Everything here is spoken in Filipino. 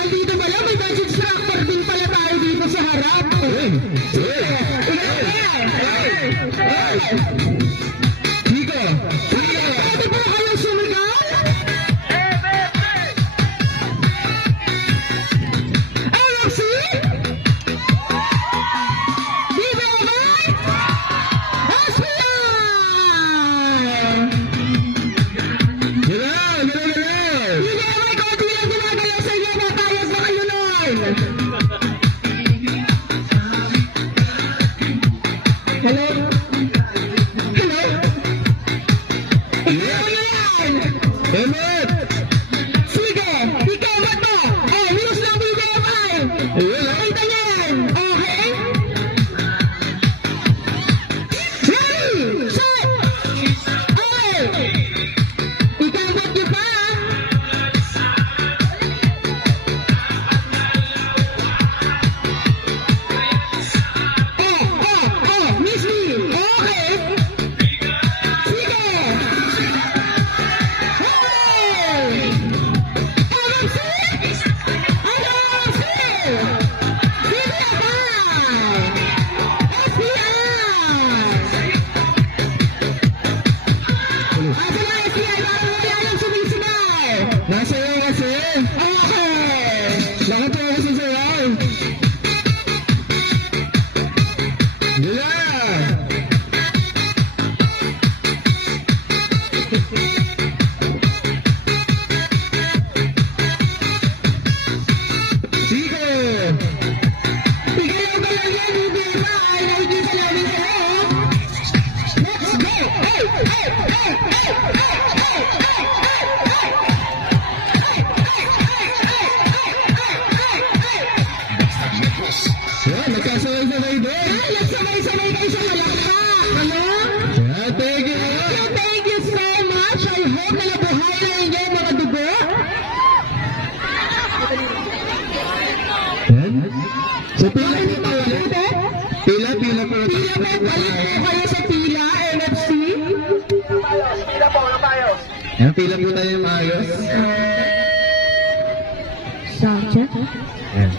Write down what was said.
Andito pala, may budget structure din pala tayo dito sa harap. Chico, pwede po kayo sumigaw? LFC? DBMI? SPI! DBMI, konti lang ginagalaw sa inyo, matayos na kayo nun! Hello? Hello? Hello yan! Emmet! Sige! Ikaw ba to? Oh, minus lang BBMI! Nakita niyan! Okay? Ready! Set! Okay! Ikamot niyo pa! Miss me! Okay! Sige! Hey! LFC! LFC! DBMI! SPI! Asa na SPI? Bakit wala lang sumisigaw? Nasa iyo kasi. Okay! Bakit wala kasi sa'yo? Sige! Ikaw ba lang yan, DBMI? Nakikita namin kayo. Let's go! Hey! Hey! Hey! Nagkasabay-sabay din. Nagsabay-sabay kayo sa malakpak. Ano? Thank you. Thank you so much. I hope na nabuhay na inyo mga dugo. Sa pila po. Pila po. Pila po. Balik po kayo sa pila, LFC. Pila po, ano tayo? Yan, pila po tayo maayos. Sa chat? Yan.